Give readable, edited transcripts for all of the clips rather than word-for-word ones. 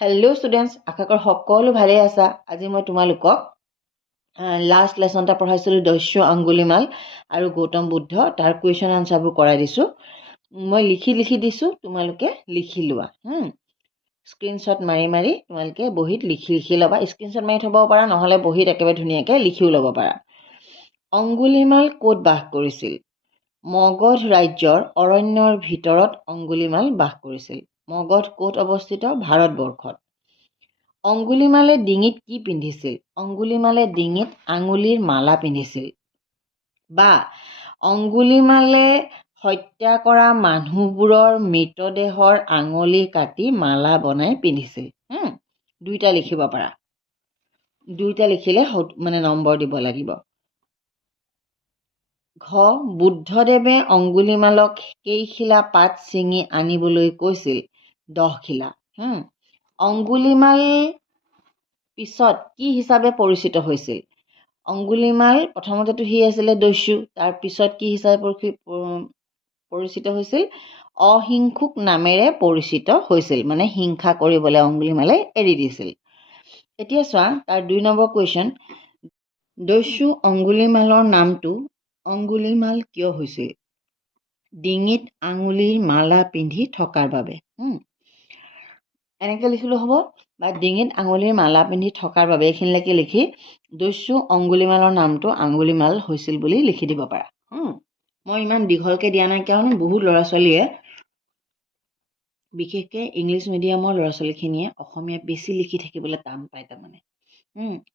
Hello' students, আশা কৰোঁ সকলো ভালেই আছা। আজি মই তোমালোকক লাষ্ট লেচনটা পঢ়াইছিলোঁ দস্যু আংগুলিমাল আৰু গৌতম বুদ্ধ, তাৰ কুৱেশ্যন আনচাৰবোৰ কৰাই দিছোঁ। মই লিখি দিছোঁ, তোমালোকে লিখি লোৱা। স্ক্ৰীনশ্বট মাৰি তোমালোকে বহীত লিখি ল'বা। স্ক্ৰীনশ্বট মাৰি থ'ব পাৰা, নহ'লে বহীত একেবাৰে ধুনীয়াকৈ লিখিও ল'ব পাৰা। অংগুলিমাল ক'ত বাস কৰিছিল? মগধ ৰাজ্যৰ অৰণ্যৰ ভিতৰত অংগুলিমাল বাস কৰিছিল। মগধ ক'ত অৱস্থিত? ভাৰতবৰ্ষত। অংগুলিমালে ডিঙিত কি পিন্ধিছিল? অংগুলিমালে ডিঙিত আঙুলিৰ মালা পিন্ধিছিল। বা অংগুলিমালে হত্যা কৰা মানুহবোৰৰ মৃতদেহৰ আঙুলি কাটি মালা বনাই পিন্ধিছিল। দুইটা লিখিব পাৰা। দুইটা লিখিলে নম্বৰ দিব লাগিব। ঘ বুদ্ধদেৱে অংগুলিমালক কেইখিলা পাত ছিঙি আনিবলৈ কৈছিল? 10 খিলা। অংগুলিমাল পিছত কি হিচাপে পৰিচিত হৈছিল? অংগুলিমাল প্ৰথমতেতো সি আছিলে দস্যু, তাৰ পিছত কি হিচাপে পৰিচিত হৈছিল? অহিংসুক নামেৰে পৰিচিত হৈছিল। মানে হিংসা কৰিবলৈ অংগুলিমালে এৰি দিছিল। এতিয়া চোৱা, তাৰ 2 নম্বৰ কুৱেশ্যন। দস্যু অংগুলিমালৰ নামটো অংগুলিমাল কিয় হৈছিল? ডিঙিত আঙুলিৰ মালা পিন্ধি থকাৰ বাবে। এনেকৈ লিখিলেও হ'ব, বা ডিঙিত আঙুলিৰ মালা পিন্ধি থকাৰ বাবে। এইখিনিলৈকে লিখি দস্যু অংগুলিমালৰ নামটো আঙুলিমাল হৈছিল বুলি লিখি দিব পাৰা। মই ইমান দীঘলকৈ দিয়া নাই, কাৰণ বহুত ল'ৰা ছোৱালীয়ে, বিশেষকৈ ইংলিছ মিডিয়ামৰ ল'ৰা ছোৱালীখিনিয়ে অসমীয়া বেছি লিখি থাকিবলৈ টান পায় তাৰমানে।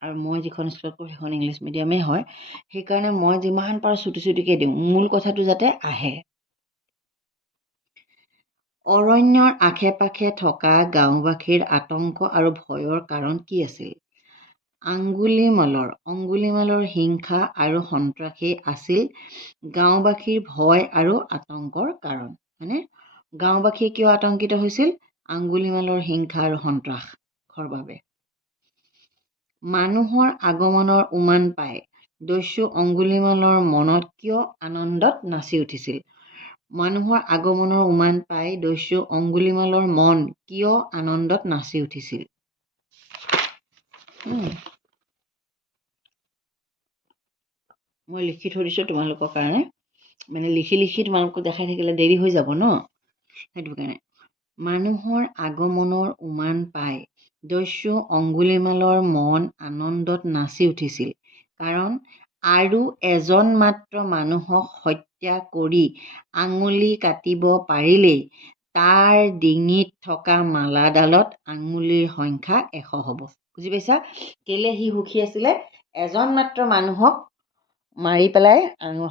আৰু মই যিখন স্কুলত পঢ়োঁ সেইখন ইংলিছ মিডিয়ামেই হয়। সেইকাৰণে মই যিমান পাৰোঁ চুটিকৈ দিওঁ, মূল কথাটো যাতে আহে। অৰণ্যৰ আশে পাশে থকা গাঁওবাসীৰ আতংক আৰু ভয়ৰ কাৰণ কি আছিল? অংগুলিমালৰ হিংসা আৰু সন্ত্ৰাসেই আছিল গাঁওবাসীৰ ভয় আৰু আতংকৰ কাৰণ। মানে গাঁওবাসী কিয় আতংকিত হৈছিল? আংগুলিমালৰ হিংসা আৰু সন্ত্ৰাসৰ বাবে। মানুহৰ আগমনৰ উমান পাই দস্যু অংগুলিমালৰ মনত কিয় আনন্দত নাচি উঠিছিল? মানুহৰ আগমনৰ উমান পাই দস্যু অংগুলিমালৰ মন কিয় আনন্দত নাচি উঠিছিল? মই লিখি থৈ দিছোঁ তোমালোকৰ কাৰণে। মানে লিখি তোমালোকক দেখাই থাকিলে দেৰি হৈ যাব ন, সেইটো কাৰণে। মানুহৰ আগমনৰ উমান পাই দস্যু অংগুলিমালৰ মন আনন্দত নাচি উঠিছিল, কাৰণ আৰু এজন মাত্ৰ মানুহক হত্যা কৰি আঙুলি কাটিব পাৰিলেই তাৰ ডিঙিত থকা মালাডালত আঙুলিৰ সংখ্যা 100 হ'ব। বুজি পাইছা? কেলে সি সুখী আছিলে? এজন মাত্ৰ মানুহক মাৰি পেলাই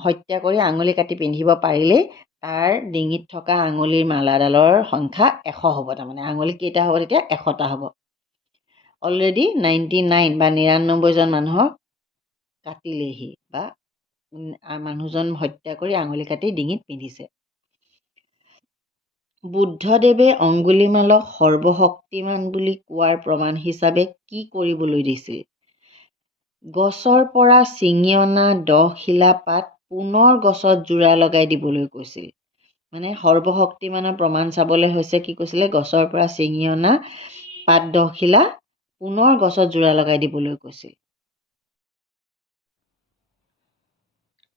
হত্যা কৰি আঙুলি কাটি পিন্ধিব পাৰিলেই তাৰ ডিঙিত থকা আঙুলিৰ মালাডালৰ সংখ্যা 100 হ'ব। তাৰমানে আঙুলি কেইটা হ'ব তেতিয়া? 100টা হ'ব। অলৰেডি 99 বা 99জন মানুহক কাটিলেহি, বা মানুহজন হত্যা কৰি আঙুলি কাটি ডিঙিত পিন্ধিছে। বুদ্ধদেৱে অংগুলিমালক সৰ্বশক্তিমান বুলি কোৱাৰ প্ৰমাণ হিচাপে কি কৰিবলৈ দিছিল? গছৰ পৰা ছিঙি অনা 10 শিলা পাত পুনৰ গছত জোৰা লগাই দিবলৈ কৈছিল। মানে সৰ্বশক্তিমানৰ প্ৰমাণ চাবলৈ হৈছে কি কৈছিলে? গছৰ পৰা ছিঙি অনা পাত 10 শিলা পুনৰ গছত জোৰা লগাই দিবলৈ কৈছিল।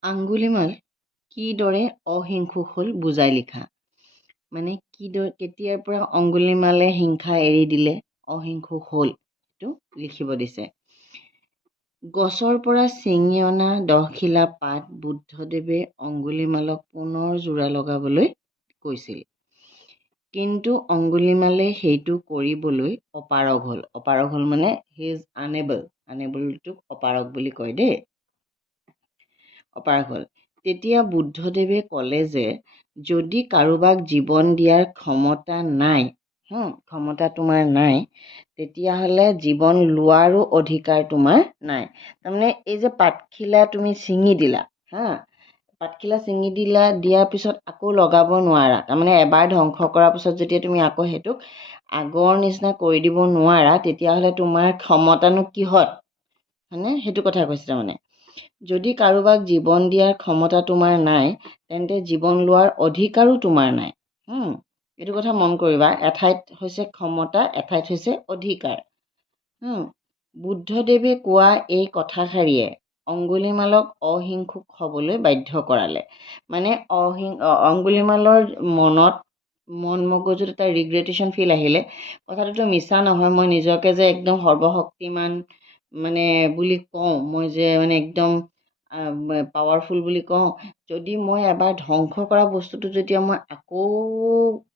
আংগুলিমাল কিদৰে অহিংসুক হ'ল বুজাই লিখা। মানে কেতিয়াৰ পৰা অংগুলিমালে হিংসা এৰি দিলে, অহিংসুক হ'ল, সেইটো লিখিব দিছে। গছৰ পৰা ছিঙি অনা 10 শিলা পাত বুদ্ধদেৱে অংগুলিমালক পুনৰ জোৰা লগাবলৈ কৈছিল, কিন্তু অংগুলিমালে সেইটো কৰিবলৈ অপাৰগ হ'ল। অপাৰগ হ'ল মানে হি ইজ আনএবল। আনএবলটোক অপাৰগ বুলি কয় দেই। অপাৰগ হ'ল। তেতিয়া বুদ্ধদেৱে ক'লে যে যদি কাৰোবাক জীৱন দিয়াৰ ক্ষমতা তোমাৰ নাই, তেতিয়াহ'লে জীৱন লোৱাৰো অধিকাৰ তোমাৰ নাই। তাৰমানে এই যে পাতখিলা তুমি ছিঙি দিলা, পাতখিলা ছিঙি দিয়াৰ পিছত আকৌ লগাব নোৱাৰা। তাৰমানে এবাৰ ধ্বংস কৰাৰ পিছত যেতিয়া তুমি আকৌ সেইটোক আগৰ নিচিনা কৰি দিব নোৱাৰা, তেতিয়াহ'লে তোমাৰ ক্ষমতানো কিহত? সেইটো কথা কৈছে। তাৰমানে যদি কাৰোবাক জীৱন দিয়াৰ ক্ষমতা তোমাৰ নাই, তেন্তে জীৱন লোৱাৰ অধিকাৰো তোমাৰ নাই। এইটো কথা মন কৰিবা, এঠাইত হৈছে ক্ষমতা, এঠাইত হৈছে অধিকাৰ। বুদ্ধদেৱে কোৱা এই কথাষাৰিয়ে অংগুলিমালক অহিংসুক হ'বলৈ বাধ্য কৰালে। মানে অংগুলিমালৰ মন মগজুত এটা ৰিগ্ৰেটেশ্যন ফিল আহিলে, কথাটোতো মিছা নহয়, মই নিজকে যে একদম সৰ্বশক্তিমান মানে বুলি কওঁ, মই যে মানে একদম পাৱাৰফুল বুলি কওঁ, যদি মই এবাৰ ধ্বংস কৰা বস্তুটো যেতিয়া মই আকৌ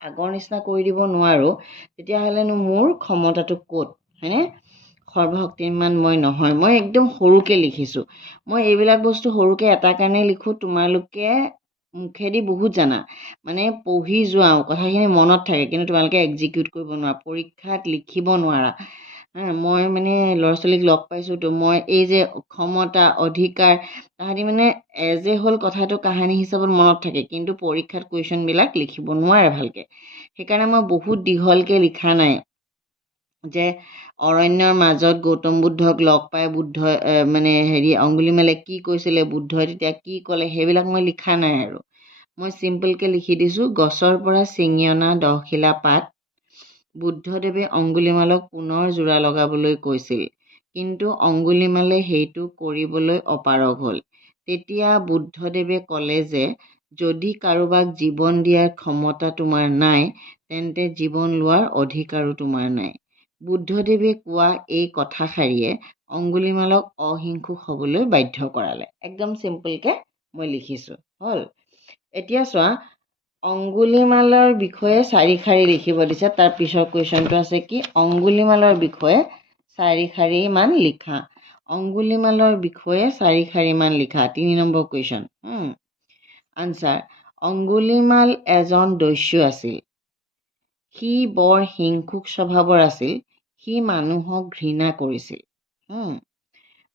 আগৰ নিচিনা কৰি দিব নোৱাৰোঁ, তেতিয়াহ'লেনো মোৰ ক্ষমতাটো ক'ত, হয়নে? সৰ্বশক্তিমান মই নহয়, মই একদম সৰুকৈ লিখিছোঁ। মই এইবিলাক বস্তু সৰুকৈ এটা কাৰণেই লিখোঁ, তোমালোকে মুখেদি বহুত জানা, মানে পঢ়ি যোৱা কথাখিনি মনত থাকে, কিন্তু তোমালোকে এক্সিকিউট কৰিব নোৱাৰা, পৰীক্ষাত লিখিব নোৱাৰা। মই মানে ল'ৰা ছোৱালীক লগ পাইছোঁতো, মই এই যে ক্ষমতা, অধিকাৰ, তাহাঁতি মানে এজ এ হ'ল কথাটো কাহিনী হিচাপত মনত থাকে, কিন্তু পৰীক্ষাত কুৱেশ্যনবিলাক লিখিব নোৱাৰে ভালকৈ। সেইকাৰণে মই বহুত দীঘলকৈ লিখা নাই যে অৰণ্যৰ মাজত গৌতম বুদ্ধক লগ পাই অংগুলিমালে কি কৈছিলে, বুদ্ধই তেতিয়া কি ক'লে, সেইবিলাক মই লিখা নাই আৰু। মই চিম্পলকৈ লিখি দিছোঁ, গছৰ পৰা ছিঙি অনা 10 শিলা পাত বুদ্ধদেৱে অংগুলিমালক পুনৰ যোৰা লগাবলৈ কৈছিল, কিন্তু অংগুলিমালে সেইটো কৰিবলৈ অপাৰগ হ'ল। তেতিয়া বুদ্ধদেৱে ক'লে যে যদি কাৰোবাক জীৱন দিয়াৰ ক্ষমতা তোমাৰ নাই, তেন্তে জীৱন লোৱাৰ অধিকাৰো তোমাৰ নাই। বুদ্ধদেৱে কোৱা এই কথাষাৰিয়ে অংগুলিমালক অহিংসুক হ'বলৈ বাধ্য কৰালে। একদম চিম্পলকৈ মই লিখিছোঁ, হ'ল। এতিয়া চোৱা, অংগুলিমালৰ বিষয়ে 4 শাৰী লিখিব দিছে, তাৰ পিছৰ কুৱেশ্যনটো আছে কি, অংগুলিমালৰ বিষয়ে 4 শাৰীমান লিখা। অংগুলিমালৰ বিষয়ে 4 শাৰীমান লিখা, 3 নম্বৰ কুৱেশ্যন। আনচাৰ, অংগুলিমাল এজন দস্যু আছিল। সি বৰ হিংসুক স্বভাৱৰ আছিল। সি মানুহক ঘৃণা কৰিছিল,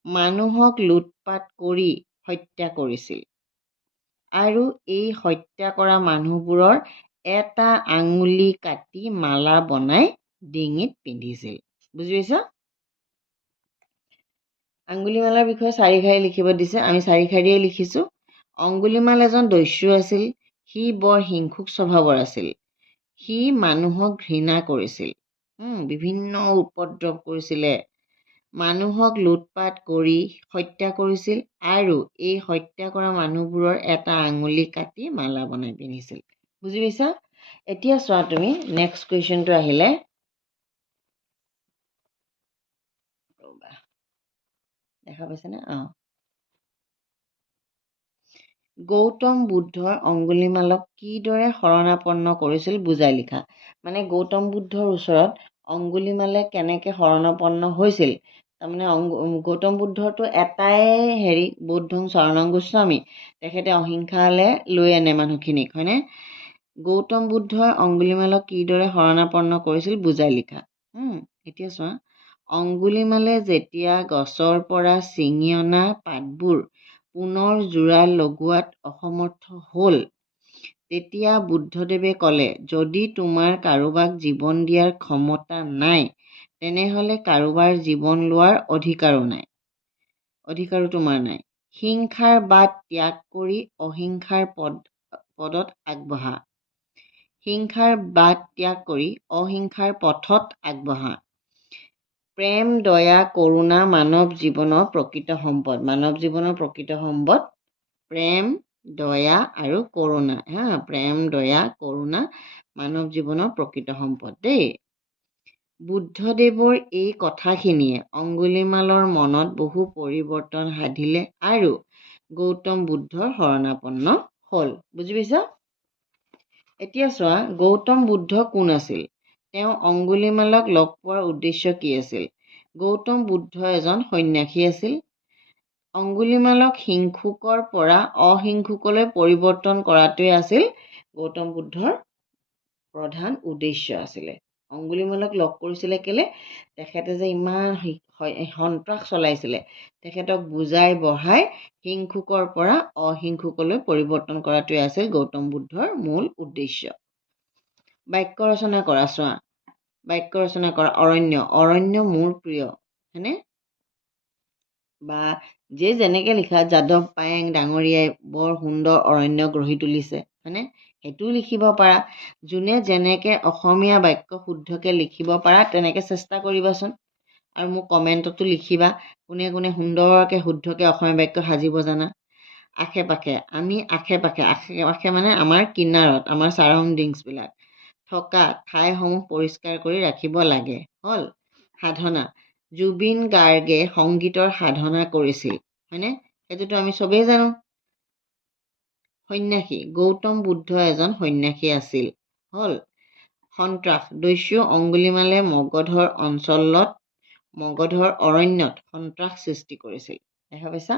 মানুহক লুটপাট কৰি হত্যা কৰিছিল, আৰু এই হত্যা কৰা মানুহবোৰৰ এটা আঙুলি কাটি মালা বনাই ডিঙিত পিন্ধিছিল। বুজি পাইছা? আংগুলিমালৰ বিষয়ে 4 শাৰী লিখিব দিছে, আমি 4 শাৰীয়ে লিখিছোঁ। অংগুলিমাল এজন দস্যু আছিল। সি বৰ হিংসুক স্বভাৱৰ আছিল। সি মানুহক ঘৃণা কৰিছিল, বিভিন্ন উপদ্ৰৱ কৰিছিলে, মানুহক লুটপাট কৰি হত্যা কৰিছিল, আৰু এই হত্যা কৰা মানুহবোৰৰ এটা আঙুলি কাটি মালা বনাই পিন্ধিছিল। বুজি পাইছা? এতিয়া চোৱা তুমি, নেক্সট কুৱেশ্যনটো আহিলে, দেখা পাইছেনে? গৌতম বুদ্ধই অংগুলিমালক কিদৰে শৰণাপন্ন কৰিছিল বুজাই লিখা। মানে গৌতম বুদ্ধৰ ওচৰত অংগুলিমালে কেনেকৈ শৰণাপন্ন হৈছিল। তাৰমানে গৌতম বুদ্ধৰটো এটাই বৌদ্ধং শৰণং গোস্বামী, তেখেতে অহিংসালৈ লৈ আনে মানুহখিনিক, হয়নে? গৌতম বুদ্ধই অংগুলিমালক কিদৰে শৰণাপন্ন কৰিছিল বুজাই লিখা। এতিয়া চোৱা, অংগুলিমালে যেতিয়া গছৰ পৰা ছিঙি অনা পাতবোৰ পুনৰ যোৰা লগোৱাত অসমৰ্থ হ'ল, তেতিয়া বুদ্ধদেৱে ক'লে, যদি তোমাৰ কাৰোবাক জীৱন দিয়াৰ ক্ষমতা নাই, তেনেহ'লে কাৰোবাৰ জীৱন লোৱাৰ অধিকাৰো তোমাৰ নাই। হিংসাৰ বাট ত্যাগ কৰি অহিংসাৰ পদত আগবঢ়া। হিংসাৰ বাট ত্যাগ কৰি অহিংসাৰ পথত আগবঢ়া। প্ৰেম, দয়া, কৰোণা মানৱ জীৱনৰ প্ৰকৃত সম্পদ। মানৱ জীৱনৰ প্ৰকৃত সম্পদ প্ৰেম, দয়া আৰু কৰোণা। প্ৰেম, দয়া, কৰোণা মানৱ জীৱনৰ প্ৰকৃত সম্পদ দেই। বুদ্ধদেৱৰ এই কথাখিনিয়ে অংগুলিমালৰ মনত বহু পৰিৱৰ্তন সাধিলে আৰু গৌতম বুদ্ধৰ শৰণাপন্ন হ'ল। বুজি পাইছা? এতিয়া চোৱা, গৌতম বুদ্ধ কোন আছিল? তেওঁ অংগুলিমালক লগ পোৱাৰ উদ্দেশ্য কি আছিল? গৌতম বুদ্ধ এজন সন্ন্যাসী আছিল। অংগুলিমালক হিংসুকৰ পৰা অহিংসুকলৈ পৰিৱৰ্তন কৰাটোৱে আছিল গৌতম বুদ্ধৰ প্ৰধান উদ্দেশ্য আছিলে। অংগুলিমালক লগ কৰিছিলে কেলে? তেখেতে যে ইমান সন্ত্ৰাস চলাইছিলে, তেখেতক বুজাই বঢ়াই হিংসুকৰ পৰা অহিংসুকলৈ পৰিৱৰ্তন কৰাটোৱে আছিল গৌতম বুদ্ধৰ মূল উদ্দেশ্য। বাক্য ৰচনা কৰা, চোৱা, বাক্য ৰচনা কৰা। অৰণ্য মোৰ প্ৰিয়, হয়নে? বা যেনেকৈ লিখা, যাদৱ পায়েং ডাঙৰীয়াই বৰ সুন্দৰ অৰণ্য গঢ়ি তুলিছে, হয়নে? সেইটোও লিখিব পাৰা। যোনে যেনেকৈ অসমীয়া বাক্য শুদ্ধকৈ লিখিব পাৰা তেনেকৈ চেষ্টা কৰিবাচোন আৰু মোক কমেণ্টতো লিখিবা কোনে কোনে সুন্দৰকৈ শুদ্ধকৈ অসমীয়া বাক্য সাজিব জানা। আশে পাশে মানে আমাৰ কিনাৰত আমাৰ ছাৰাউণ্ডিংছবিলাক থকা ঠাইসমূহ পৰিষ্কাৰ কৰি ৰাখিব লাগে। হ'ল। সাধনা। জুবিন গাৰ্গে সংগীতৰ সাধনা কৰিছিল, হয়নে? সেইটোতো আমি চবেই জানো। সন্যাসী। গৌতম বুদ্ধ এজন সন্যাসী আছিল। হ'ল। সন্ত্ৰাস। দস্যু অংগুলিমালে মগধৰ অৰণ্যত সন্ত্ৰাস সৃষ্টি কৰিছিল। দেখা পাইছা?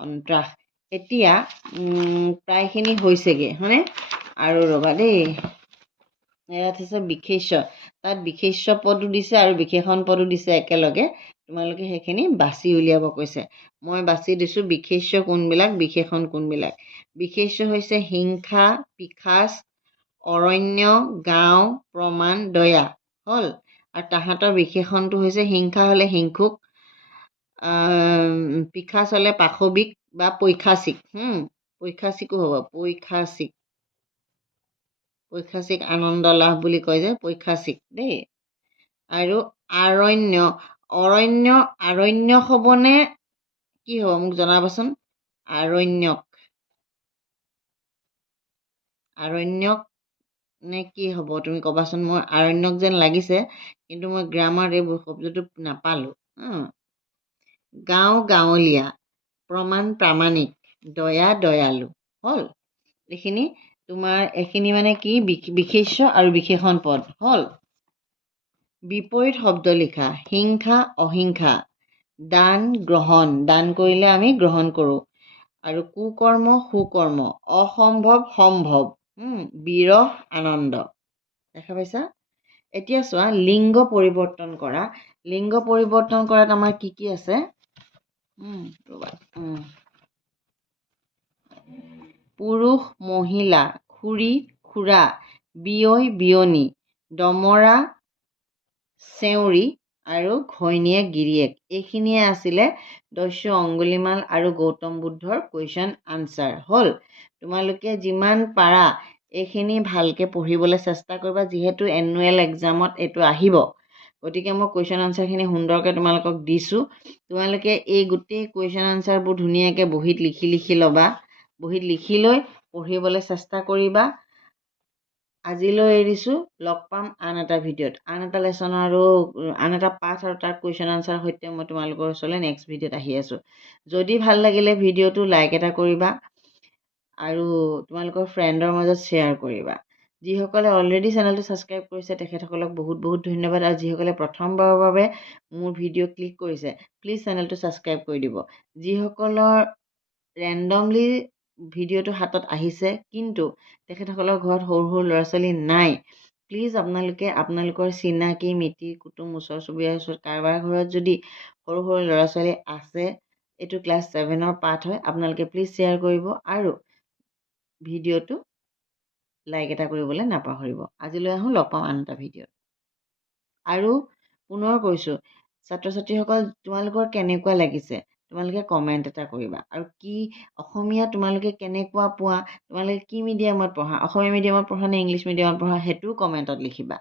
সন্ত্ৰাস। এতিয়া প্ৰায়খিনি হৈছেগৈ, হয়নে? আৰু ৰ'বা দেই, ইয়াত হৈছে বিশেষ্য। তাত বিশেষ্য পদো দিছে আৰু বিশেষণ পদো দিছে একেলগে। তোমালোকে সেইখিনি বাছি উলিয়াব কৈছে। মই বাছি দিছোঁ বিশেষ্য কোনবিলাক, বিশেষণ কোনবিলাক। বিশেষ্য হৈছে হিংসা, পিশাচ, অৰণ্য, গাঁও, প্ৰমাণ, দয়া। হ'ল। আৰু তাহাঁতৰ বিশেষণটো হৈছে হিংসা হ'লে হিংসুক, পিশাচ হ'লে পাশবিক বা পৈশাচিক। পৈশাচিকো হ'ব, পৈশাচিক আনন্দ লাভ বুলি কয় যে, পৈশাচিক দেই। আৰু আৰণ্য হ'বনে কি হ'ব মোক জনাবাচোন। আৰণ্যক নে কি হ'ব তুমি ক'বাচোন। মোৰ আৰণ্যক যেন লাগিছে, কিন্তু মই গ্ৰামাৰ এই শব্দটো নাপালোঁ। গাঁও গাঁৱলীয়া, প্ৰমাণ প্ৰামাণিক, দয়া দয়ালু। হ'ল। এইখিনি মানে কি বিশেষ্য আৰু বিশেষণ পদ। হ'ল। বিপৰীত শব্দ লিখা। হিংসা অহিংসা, দান গ্ৰহণ, দান কৰিলে আমি গ্ৰহণ কৰোঁ। আৰু কুকৰ্ম সুকৰ্ম, অসম্ভৱ সম্ভৱ, বিৰহ আনন্দ। দেখা পাইছা? এতিয়া চোৱা লিংগ পৰিৱৰ্তন কৰা। লিংগ পৰিৱৰ্তন কৰাত আমাৰ কি কি আছে? পুৰুষ মহিলা, খুৰী খুৰা, বিয়ৈ বিয়নী, দমৰা চেউৰী আৰু ঘৈণীয়েক গিৰিয়েক। এইখিনিয়ে আছিলে দস্যু অংগুলিমাল আৰু গৌতম বুদ্ধৰ কুৱেশ্যন আনচাৰ। হ'ল। তোমালোকে যিমান পাৰা এইখিনি ভালকৈ পঢ়িবলৈ চেষ্টা কৰিবা, যিহেতু এনুৱেল এক্সামত এইটো আহিব। গতিকে মই কুৱেশ্যন আনচাৰখিনি সুন্দৰকৈ তোমালোকক দিছোঁ। তোমালোকে এই গোটেই কুৱেশ্যন আনচাৰবোৰ ধুনীয়াকৈ বহীত লিখি ল'বা। বহীত লিখি লৈ পঢ়িবলৈ চেষ্টা কৰিবা। আজিলৈ এৰিছোঁ। লগ পাম আন এটা ভিডিঅ'ত, আন এটা লেচন আৰু আন এটা পাঠ আৰু তাৰ কুৱেশ্যন আনচাৰ সৈতে মই তোমালোকৰ ওচৰলৈ নেক্সট ভিডিঅ'ত আহি আছোঁ। যদি ভাল লাগিলে ভিডিঅ'টো লাইক এটা কৰিবা আৰু তোমালোকৰ ফ্ৰেণ্ডৰ মাজত শ্বেয়াৰ কৰিবা। যিসকলে অলৰেডি চেনেলটো ছাবস্ক্ৰাইব কৰিছে তেখেতসকলক বহুত বহুত ধন্যবাদ। আৰু যিসকলে প্ৰথমবাৰৰ বাবে মোৰ ভিডিঅ' ক্লিক কৰিছে প্লিজ চেনেলটো ছাবস্ক্ৰাইব কৰি দিব। যিসকলৰ ৰেণ্ডমলি ভিডিঅ'টো হাতত আহিছে কিন্তু তেখেতসকলৰ ঘৰত সৰু সৰু ল'ৰা ছোৱালী নাই, প্লিজ আপোনালোকে আপোনালোকৰ চিনাকি মিতিৰ কুটুম ওচৰ চুবুৰীয়াৰ ওচৰত কাৰোবাৰ ঘৰত যদি সৰু সৰু ল'ৰা ছোৱালী আছে, এইটো ক্লাছ 7ৰ পাঠ হয়, আপোনালোকে প্লিজ শ্বেয়াৰ কৰিব আৰু ভিডিঅ'টো লাইক এটা কৰিবলৈ নাপাহৰিব। আজিলৈ আহোঁ। লগ পাম আন এটা ভিডিঅ'ত। আৰু পুনৰ কৈছোঁ, ছাত্ৰ ছাত্ৰীসকল তোমালোকৰ কেনেকুৱা লাগিছে তোমালোকে কমেণ্ট এটা কৰিবা। আৰু কি অসমীয়া তোমালোকে কেনেকুৱা পোৱা, তোমালোকে কি মিডিয়ামত পঢ়া, অসমীয়া মিডিয়ামত পঢ়া নে ইংলিছ মিডিয়ামত পঢ়া, সেইটোও কমেণ্টত লিখিবা।